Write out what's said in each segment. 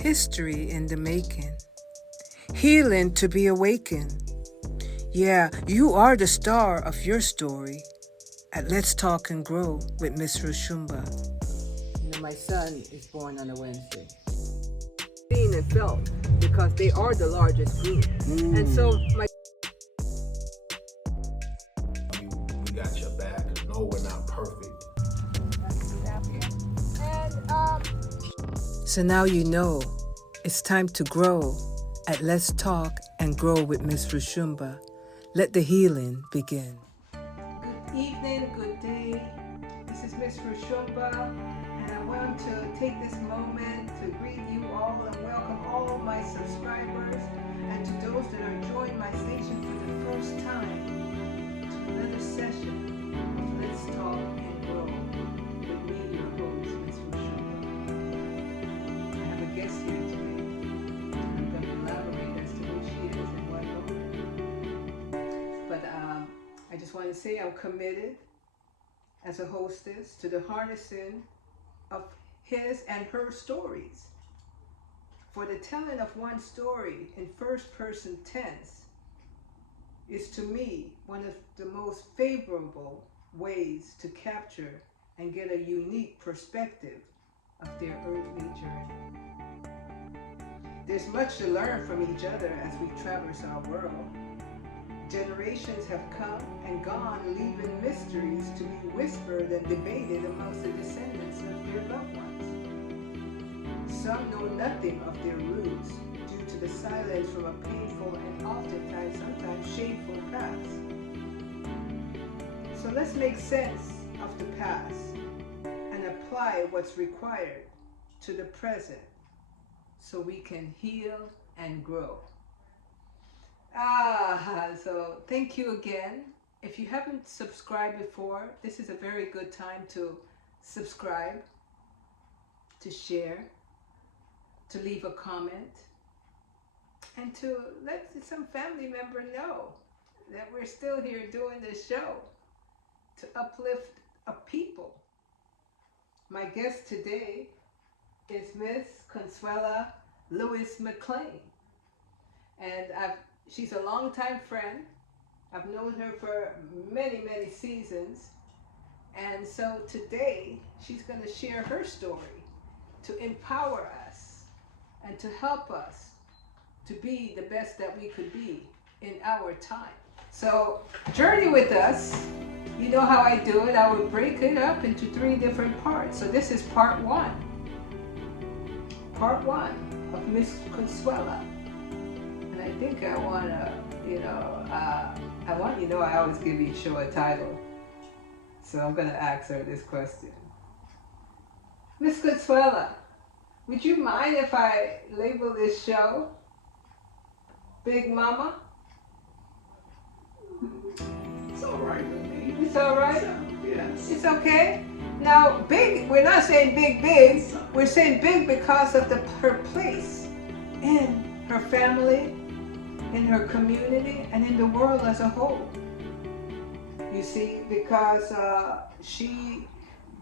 history in the making, healing to be awakened. Yeah, you are the star of your story at Let's Talk and Grow with Miss Roshumba. You know, my son is born on a Wednesday. Seen and felt because they are the largest group. And so my we got your back. No, we're not perfect. So now you know it's time to grow at Let's Talk and Grow with Miss Roshumba. Let the healing begin. Good evening, good day. This is Miss Roshumba, and I want to take this moment to greet you all and welcome all of my subscribers and to those that are joining my station for the first time to another session of Let's Talk and Grow with me, your host, Miss Roshumba. I have a guest here today. I'm going to elaborate as to who she is and what But I just want to say I'm committed as a hostess to the harnessing of his and her stories. For the telling of one story in first person tense is to me one of the most favorable ways to capture and get a unique perspective of their earthly journey. There's much to learn from each other as we traverse our world. Generations have come and gone, leaving mysteries to be whispered and debated amongst the descendants of their loved ones. Some know nothing of their roots due to the silence from a painful and oftentimes sometimes shameful past. So let's make sense of the past and apply what's required to the present so we can heal and grow. So thank you again. If you haven't subscribed before, this is a very good time to subscribe, to share, to leave a comment, and to let some family member know that we're still here doing this show to uplift a people. My guest today is Miss Consuela Lewis McClain, and she's a longtime friend. I've known her for many, many seasons. And so today, she's going to share her story to empower us and to help us to be the best that we could be in our time. So journey with us. You know how I do it. I would break it up into 3 different parts. So this is part 1. Part 1 of Miss Consuela. I think I want to, I always give each show a title. So I'm going to ask her this question. Miss Consuela, would you mind if I label this show Big Mama? It's all right with me. It's all right? Yes. It's okay? Now, big, we're not saying big. We're saying big because of her place in her family, in her community, and in the world as a whole. You see, because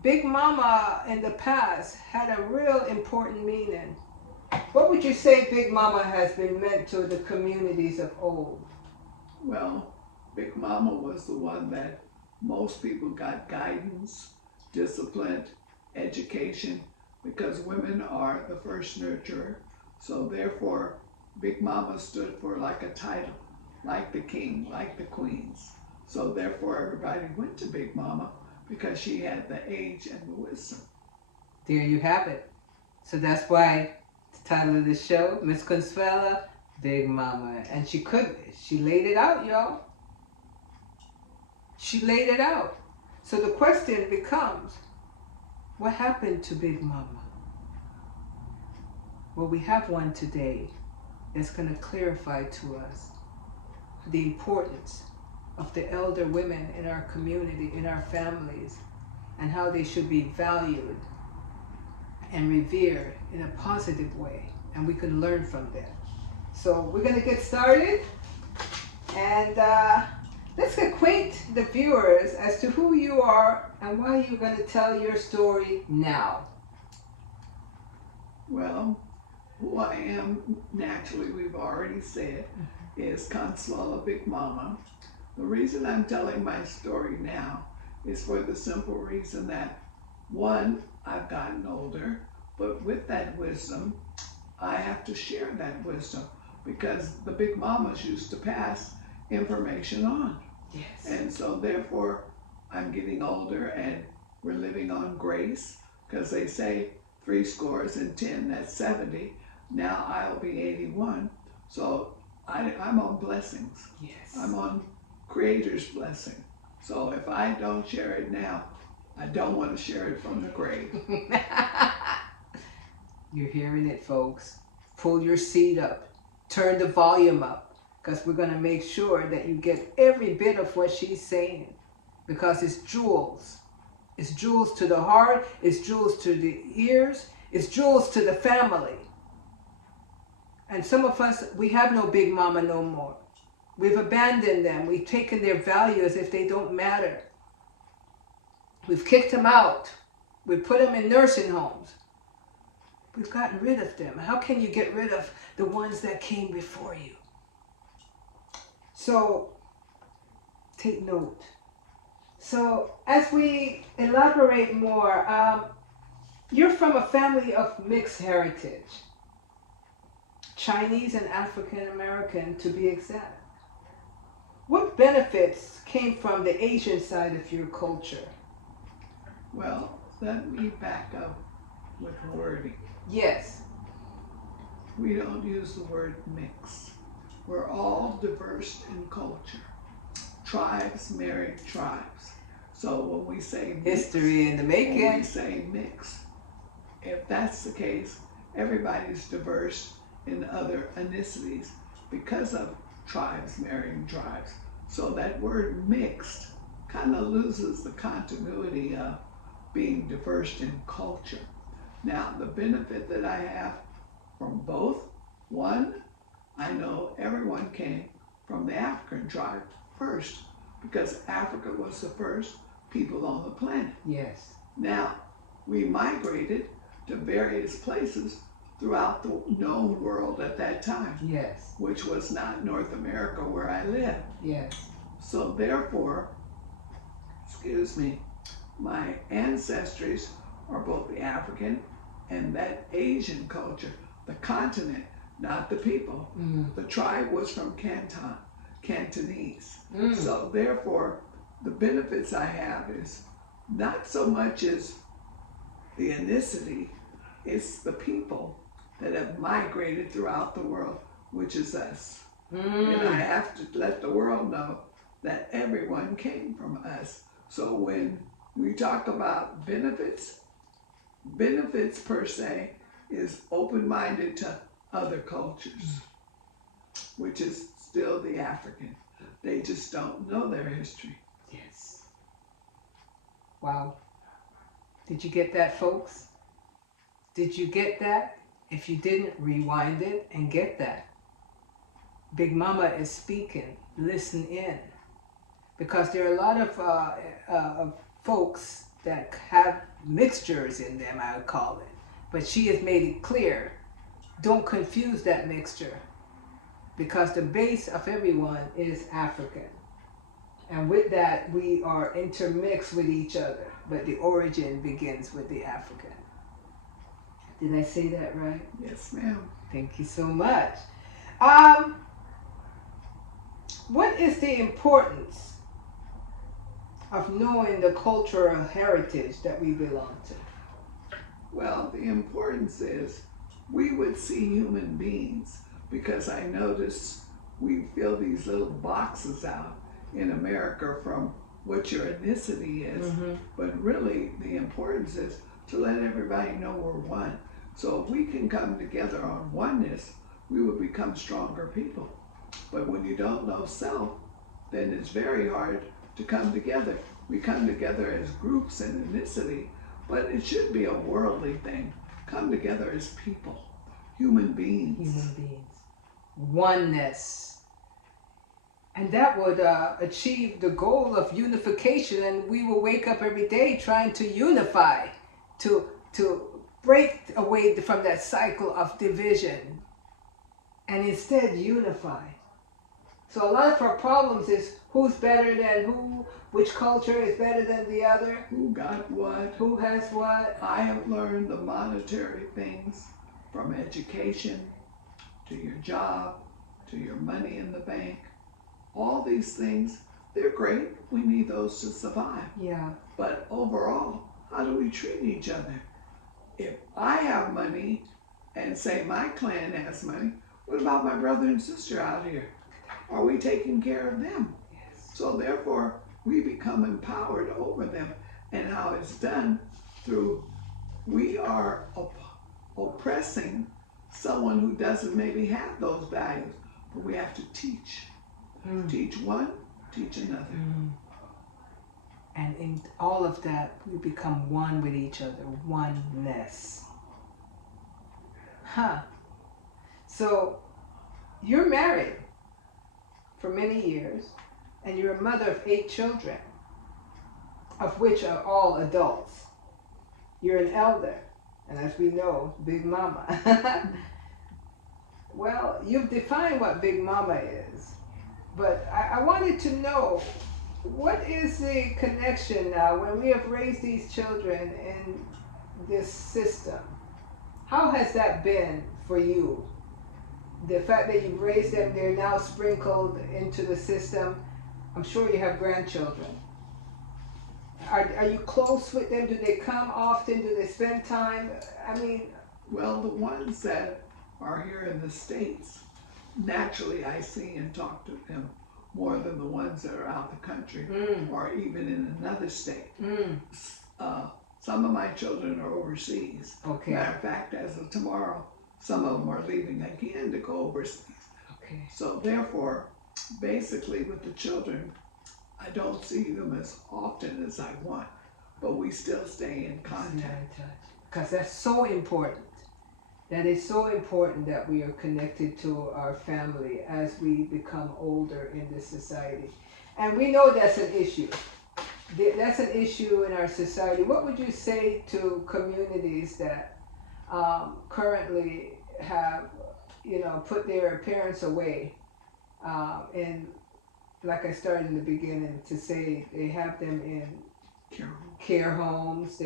Big Mama in the past had a real important meaning. What would you say Big Mama has been meant to the communities of old? Well, Big Mama was the one that most people got guidance, discipline, education, because women are the first nurturer. So therefore, Big Mama stood for like a title, like the king, like the queens. So therefore everybody went to Big Mama because she had the age and the wisdom. There you have it. So that's why the title of the show, Miss Consuela, Big Mama. And she laid it out, y'all. She laid it out. So the question becomes, what happened to Big Mama? Well, we have one today that's going to clarify to us the importance of the elder women in our community, in our families, and how they should be valued and revered in a positive way, and we can learn from them. So we're going to get started, and let's acquaint the viewers as to who you are and why you're going to tell your story now. Well, who I am naturally, we've already said, is Consuela Big Mama. The reason I'm telling my story now is for the simple reason that, one, I've gotten older, but with that wisdom, I have to share that wisdom because the Big Mamas used to pass information on. Yes. And so therefore, I'm getting older and we're living on grace because they say 70, that's 70. Now I'll be 81. So I'm on blessings. Yes. I'm on Creator's blessing. So if I don't share it now, I don't want to share it from the grave. You're hearing it, folks. Pull your seat up. Turn the volume up. Because we're going to make sure that you get every bit of what she's saying. Because it's jewels. It's jewels to the heart. It's jewels to the ears. It's jewels to the family. And some of us, we have no Big Mama no more. We've abandoned them. We've taken their value as if they don't matter. We've kicked them out. We've put them in nursing homes. We've gotten rid of them. How can you get rid of the ones that came before you? So, take note. So, as we elaborate more, you're from a family of mixed heritage. Chinese and African American, to be exact. What benefits came from the Asian side of your culture? Well, let me back up with wording. Yes. We don't use the word mix. We're all diverse in culture. Tribes marry tribes. So when we say mix, History in the making. when we say mix, if that's the case, everybody's diverse in other ethnicities because of tribes marrying tribes. So that word mixed kind of loses the continuity of being diverse in culture. Now, the benefit that I have from both, one, I know everyone came from the African tribe first because Africa was the first people on the planet. Yes. Now, we migrated to various places throughout the known world at that time, Yes. which was not North America where I lived. Yes. So therefore, my ancestries are both the African and that Asian culture, the continent, not the people. The tribe was from Cantonese. So therefore, the benefits I have is not so much as the ethnicity, it's the people that have migrated throughout the world, which is us. And I have to let the world know that everyone came from us. So when we talk about benefits per se is open-minded to other cultures, which is still the African. They just don't know their history. Yes. Wow. Did you get that, folks? Did you get that? If you didn't, rewind it and get that. Big Mama is speaking. Listen in. Because there are a lot of folks that have mixtures in them, I would call it. But she has made it clear. Don't confuse that mixture. Because the base of everyone is African. And with that, we are intermixed with each other. But the origin begins with the African. Did I say that right? Yes, ma'am. Thank you so much. What is the importance of knowing the cultural heritage that we belong to? Well, the importance is we would see human beings because I notice we fill these little boxes out in America from what your ethnicity is. But really the importance is to let everybody know we're one. So if we can come together on oneness, we will become stronger people. But when you don't know self, then it's very hard to come together. We come together as groups and ethnicity, but it should be a worldly thing. Come together as people, human beings. Human beings. Oneness. And that would achieve the goal of unification, and we will wake up every day trying to unify, to break away from that cycle of division and instead unify. So a lot of our problems is who's better than who, which culture is better than the other, Who got what? who has what. I have learned the monetary things from education to your job to your money in the bank. All these things, they're great. We need those to survive. Yeah. But overall, how do we treat each other? If I have money and say my clan has money, what about my brother and sister out here? Are we taking care of them? Yes. So therefore, we become empowered over them. And how it's done through, we are oppressing someone who doesn't maybe have those values. But we have to teach. Teach one, teach another. And in all of that, we become one with each other, oneness. So, you're married for many years, and you're a mother of 8 children, of which are all adults. You're an elder, and as we know, Big Mama. Well, you've defined what Big Mama is, but I wanted to know, what is the connection now when we have raised these children in this system? How has that been for you? The fact that you've raised them, they're now sprinkled into the system. I'm sure you have grandchildren. Are you close with them? Do they come often? Do they spend time? I mean... Well, the ones that are here in the States, naturally I see and talk to them more than the ones that are out the country or even in another state. Some of my children are overseas. Okay. Matter of fact, as of tomorrow, some of them are leaving again to go overseas. Okay. So therefore, basically with the children, I don't see them as often as I want, but we still stay in contact. Because that's so important. That is so important that we are connected to our family as we become older in this society. And we know that's an issue. That's an issue in our society. What would you say to communities that currently have, put their parents away? And like I started in the beginning to say, they have them in care homes.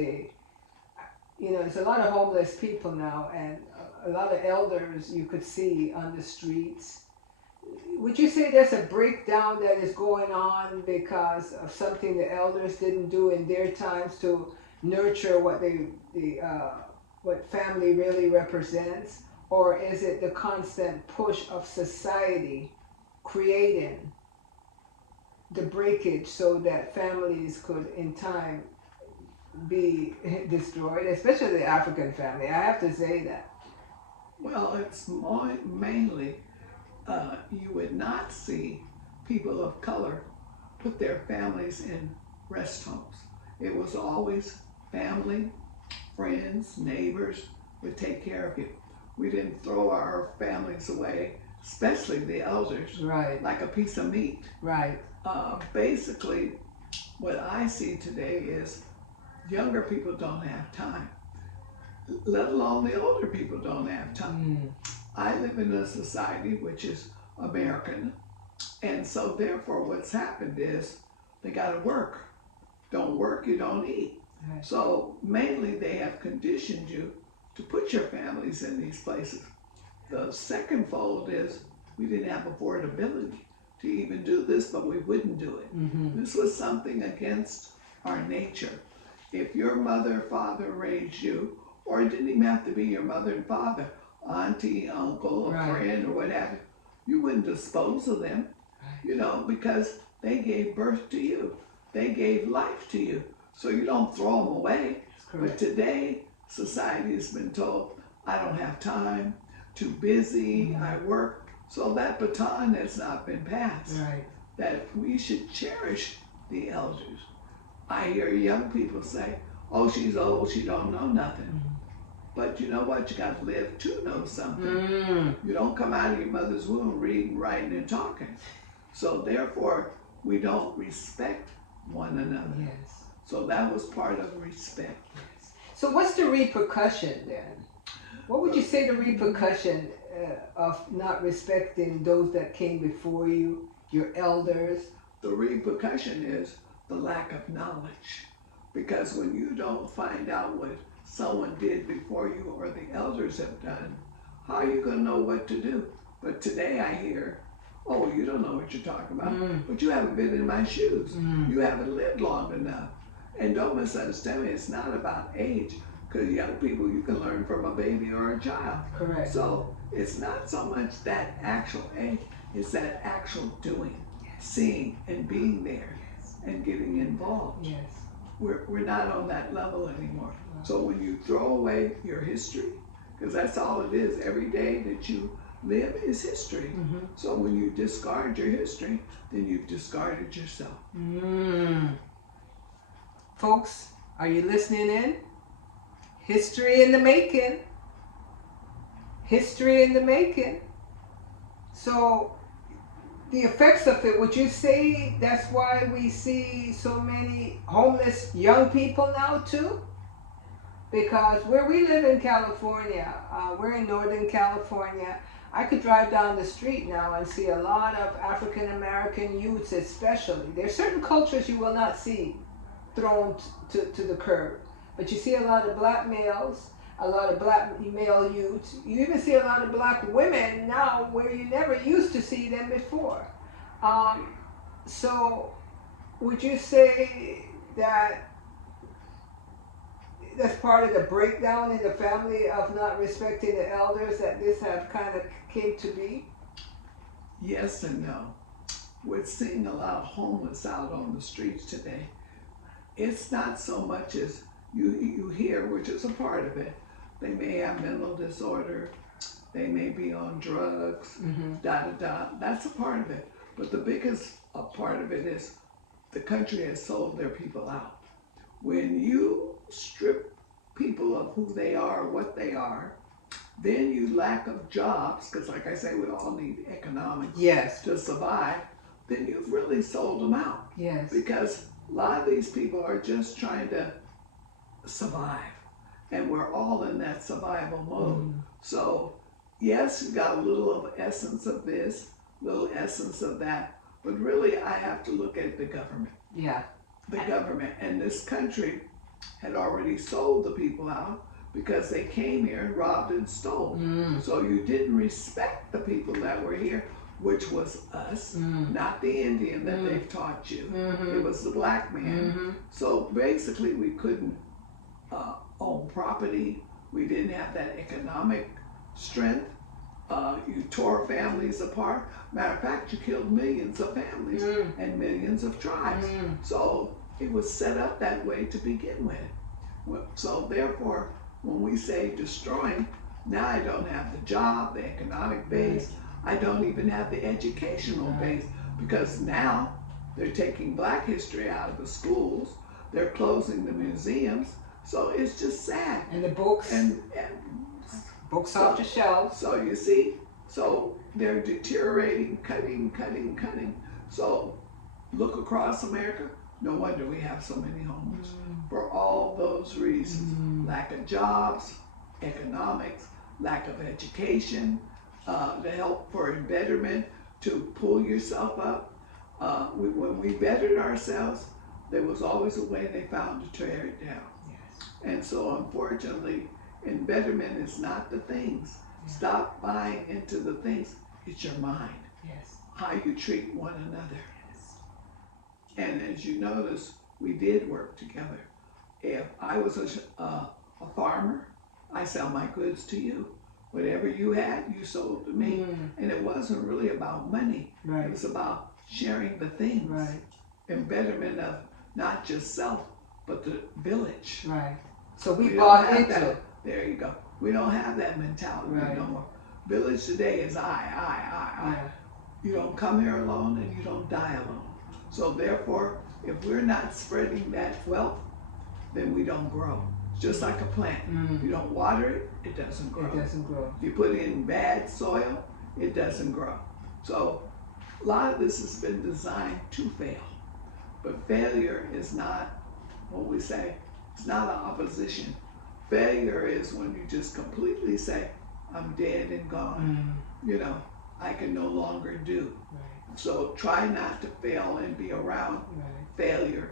There's a lot of homeless people now, and a lot of elders you could see on the streets. Would you say there's a breakdown that is going on because of something the elders didn't do in their times to nurture what what family really represents? Or is it the constant push of society creating the breakage so that families could in time be destroyed, especially the African family? I have to say that. Well, it's mainly you would not see people of color put their families in rest homes. It was always family, friends, neighbors would take care of you. We didn't throw our families away, especially the elders, right, like a piece of meat. Right. Basically, what I see today is younger people don't have time, let alone the older people don't have time. I live in a society which is American, and so therefore what's happened is they got to work. Don't work, you don't eat. Right. So mainly they have conditioned you to put your families in these places. The second fold is we didn't have affordability to even do this, but we wouldn't do it. This was something against our nature. If your mother, father raised you, or it didn't even have to be your mother and father, auntie, uncle, a friend, or what have you, you wouldn't dispose of them, because they gave birth to you. They gave life to you. So you don't throw them away. But today, society has been told, I don't have time, too busy, I work. So that baton has not been passed. Right. That we should cherish the elders. I hear young people say, oh, she's old, she don't know nothing. But you know what? You got to live to know something. You don't come out of your mother's womb reading, writing, and talking. So therefore, we don't respect one another. Yes. So that was part of respect. Yes. So what's the repercussion then? What would you say the repercussion of not respecting those that came before you, your elders? The repercussion is the lack of knowledge. Because when you don't find out what someone did before you or the elders have done, how are you going to know what to do? But today I hear, oh, you don't know what you're talking about, but you haven't been in my shoes. You haven't lived long enough. And don't misunderstand me, it's not about age, because young people, you can learn from a baby or a child. Correct. So it's not so much that actual age, it's that actual doing, seeing and being there and getting involved. Yes. We're not on that level anymore. So when you throw away your history, because that's all it is, every day that you live is history. So when you discard your history, then you've discarded yourself. Folks, are you listening in? History in the making. History in the making. So the effects of it, would you say that's why we see so many homeless young people now too? Because where we live in California, we're in Northern California, I could drive down the street now and see a lot of African American youths especially. There's certain cultures you will not see thrown to the curb. But you see a lot of black males, a lot of black male youths. You even see a lot of black women now where you never used to see them before. So would you say that that's part of the breakdown in the family of not respecting the elders, that this have kind of came to be? Yes and no. We're seeing a lot of homeless out on the streets today. It's not so much as you hear, which is a part of it. They may have mental disorder. They may be on drugs, That's a part of it. But the biggest part of it is the country has sold their people out. When you strip people of who they are, what they are, then you lack of jobs, because like I say, we all need economics to survive, then you've really sold them out. Yes. Because a lot of these people are just trying to survive, and we're all in that survival mode. So yes, you got a little of essence of this, little essence of that, but really I have to look at the government. The government and this country had already sold the people out because they came here and robbed and stole. So you didn't respect the people that were here, which was us, not the Indian that they've taught you. It was the black man. So basically we couldn't own property. We didn't have that economic strength. You tore families apart. Matter of fact, you killed millions of families and millions of tribes. So it was set up that way to begin with. So therefore, when we say destroying, now I don't have the job, the economic base. I don't even have the educational base, because now they're taking black history out of the schools. They're closing the museums. So it's just sad. And the books. And books off the shelves. So you see, so they're deteriorating, cutting. So look across America. No wonder we have so many homeless. For all those reasons. Lack of jobs, economics, lack of education, the help for betterment to pull yourself up. When we bettered ourselves, there was always a way they found to tear it down. And so unfortunately, embetterment is not the things. Stop buying into the things. It's your mind. How you treat one another. And as you notice, we did work together. If I was a farmer, I sell my goods to you. Whatever you had, you sold to me. And it wasn't really about money. It was about sharing the things. Embetterment of not just self, but the village. So we bought into that. There you go. We don't have that mentality no more. Village today is I. You don't come here alone and you don't die alone. So therefore, if we're not spreading that wealth, then we don't grow. It's just like a plant. You don't water it, it doesn't grow. If you put in bad soil, it doesn't grow. So a lot of this has been designed to fail. But failure is not what we say. It's not an opposition. Failure is when you just completely say, I'm dead and gone. You know, I can no longer do. Right. So try not to fail and be around failure.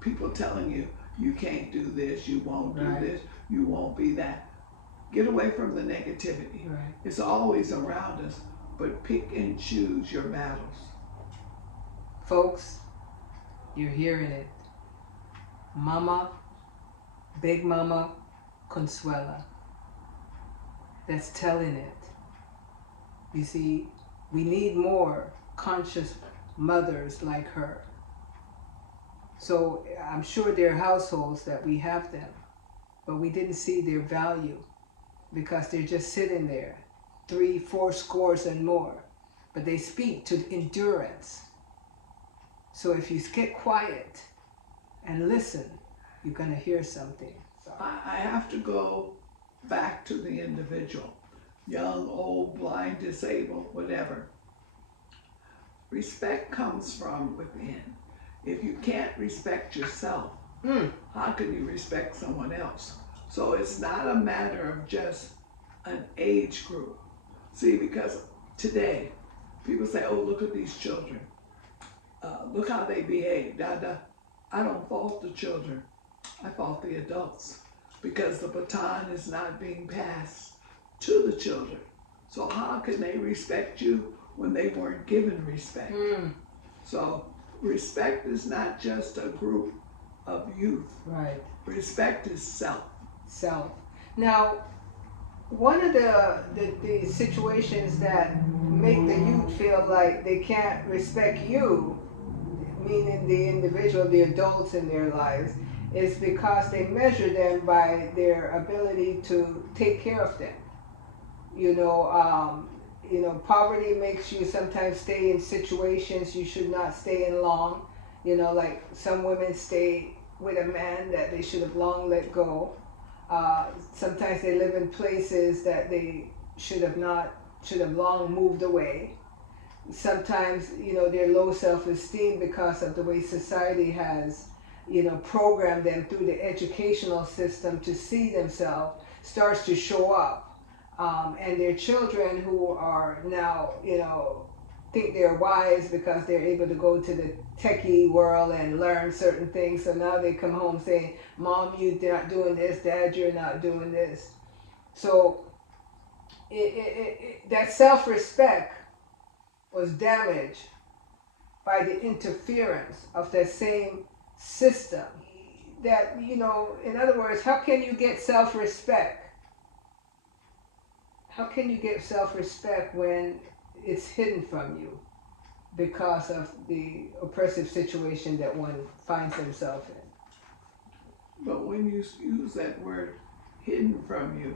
People telling you, you can't do this, you won't do this, you won't be that. Get away from the negativity. Right. It's always around us, but pick and choose your battles. Folks, you're hearing it. Mama, Big Mama Consuela, that's telling it. You see, we need more conscious mothers like her. So I'm sure there are households that we have them, but we didn't see their value because they're just sitting there, 3, 4 scores and more, but they speak to endurance. So if you get quiet and listen, you're going to hear something. I have to go back to the individual, young, old, blind, disabled, whatever. Respect comes from within. If you can't respect yourself, how can you respect someone else? So it's not a matter of just an age group. See, because today, people say, oh, look at these children. Look how they behave. I don't fault the children. I fault the adults because the baton is not being passed to the children. So how can they respect you when they weren't given respect? So respect is not just a group of youth. Right. Respect is self. Self. Now, one of the situations that make the youth feel like they can't respect you, meaning the individual, the adults in their lives, is because they measure them by their ability to take care of them. You know, poverty makes you sometimes stay in situations you should not stay in long. You know, like some women stay with a man that they should have long let go. Sometimes they live in places that they should have long moved away. Sometimes, you know, they're low self-esteem because of the way society has, you know, programmed them through the educational system to see themselves starts to show up. And their children who are now, you know, think they're wise because they're able to go to the techie world and learn certain things. So now they come home saying, Mom, you're not doing this. Dad, you're not doing this. So that self-respect was damaged by the interference of that same system. That, you know, in other words, how can you get self-respect? How can you get self-respect when it's hidden from you because of the oppressive situation that one finds himself in? But when you use that word hidden from you,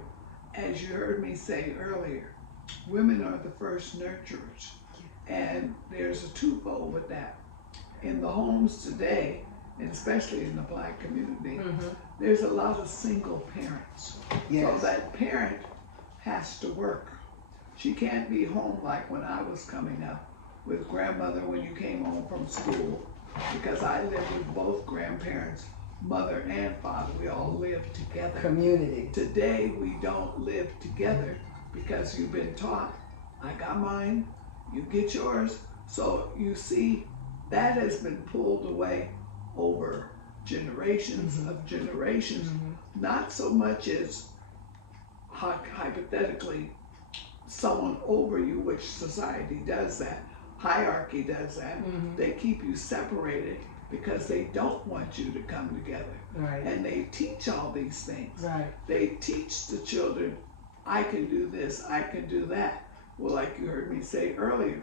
as you heard me say earlier, women are the first nurturers. And there's a twofold with that. In the homes today, and especially in the Black community, there's a lot of single parents. Yes. So that parent has to work. She can't be home like when I was coming up with grandmother when you came home from school, because I lived with both grandparents, mother and father. We all lived together. Community. Today we don't live together because you've been taught, I got mine, you get yours. So you see, that has been pulled away over generations of generations. Not so much as hypothetically someone over you, which society does that, hierarchy does that. They keep you separated because they don't want you to come together. Right. And they teach all these things. Right. They teach the children, I can do this, I can do that. Well, like you heard me say earlier,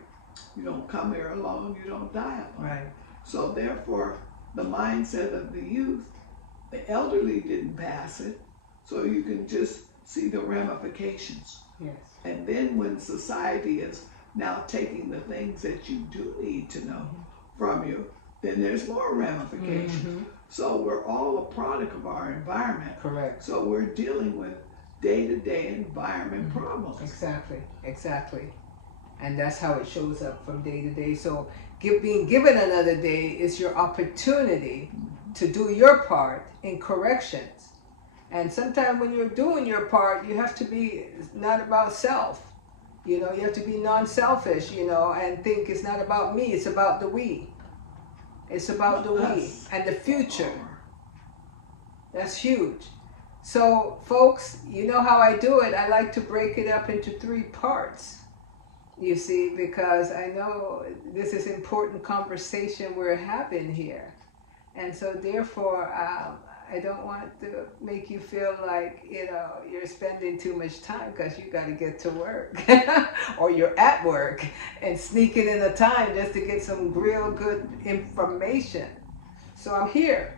you don't come here alone, you don't die alone. Right. So therefore, the mindset of the youth, the elderly didn't pass it, so you can just see the ramifications. Yes. And then when society is now taking the things that you do need to know from you, then there's more ramifications. So we're all a product of our environment. Correct. So we're dealing with day-to-day environment problems. Exactly. Exactly. And that's how it shows up from day to day. So being given another day is your opportunity to do your part in corrections. And sometimes when you're doing your part, you have to be not about self. You know, you have to be non-selfish, you know, and think it's not about me, it's about the we. It's about the we and the future. That's huge. So, folks, you know how I do it. I like to break it up into 3 parts, you see, because I know this is important conversation we're having here. And so, therefore, I don't want to make you feel like, you know, you're spending too much time because you got to get to work or you're at work and sneaking in the time just to get some real good information. So I'm here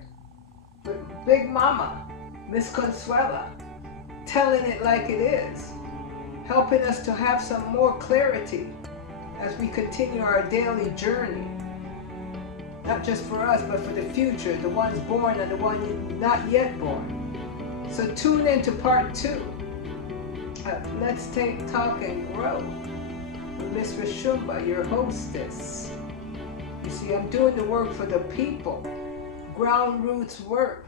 with Big Mama, Miss Consuela, telling it like it is, helping us to have some more clarity as we continue our daily journey. Not just for us, but for the future, the ones born and the ones not yet born. So tune in to part 2. Let's talk and grow with Miss Roshumba, your hostess. You see, I'm doing the work for the people, ground roots work.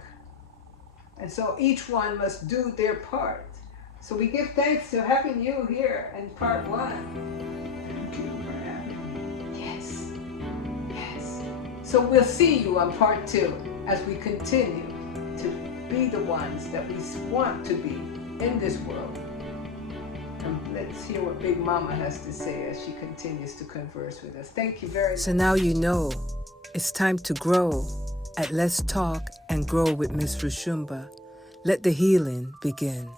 And so each one must do their part. So we give thanks to having you here in part 1. Thank you for having me. Yes. Yes. So we'll see you on part 2 as we continue to be the ones that we want to be in this world. And let's hear what Big Mama has to say as she continues to converse with us. Thank you very much. So now you know it's time to grow at Let's Talk and Grow with Miss Roshumba. Let the healing begin.